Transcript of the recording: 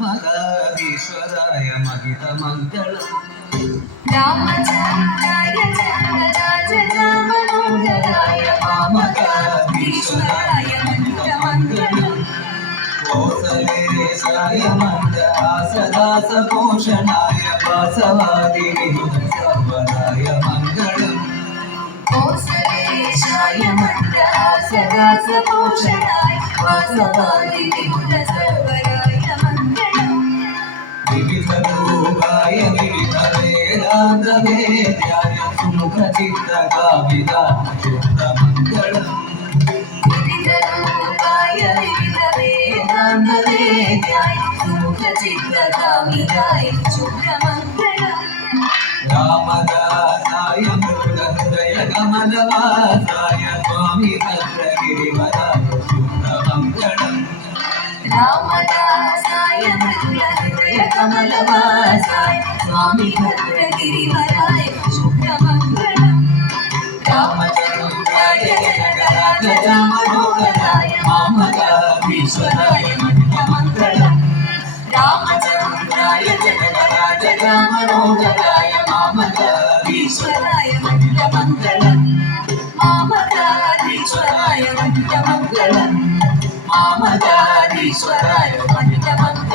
रामगाधीश्वराय महितमङ्गलम् रामचन्द्राय चन्द्रराज राममङ्गलाय वामगाधीश्वराय महितमङ्गलम् कोसलेशाय मन्दहासदासभूषणाय वासवादिविनुतसर्वराय मङ्गलम् कोसलेशाय मन्दहासदासभूषणाय वासवादिविनुतसर्वराय मङ्गलम् विविधरूपाय विविधवेदान्तवेद्याय सुमुखचित्रकामिदाय शुद्धमङ्गलम् विविधरूपाय विविधवेदान्तवेद्याय सुमुखचित्रकामिदाय शुभ्रमङ्गलम् रामदासाय मृगहृदयकमलवासाय स्वामी भद्रगिरिवराय शुद्धमङ्गलम् रामदासाय मृदुलहृदयकमलवासाय स्वामी भद्रगिरिवराय शुभ्रमङ्गलम् रामचन्द्राय जनकराजमनोहराय वामगाधीश्वराय महितमङ्गलम् रामचन्द्राय जनकराजमनोहराय वामगाधीश्वराय महितमङ्गलम् वामगाधीश्वराय महितमङ्गलम् वामगाधीश्वराय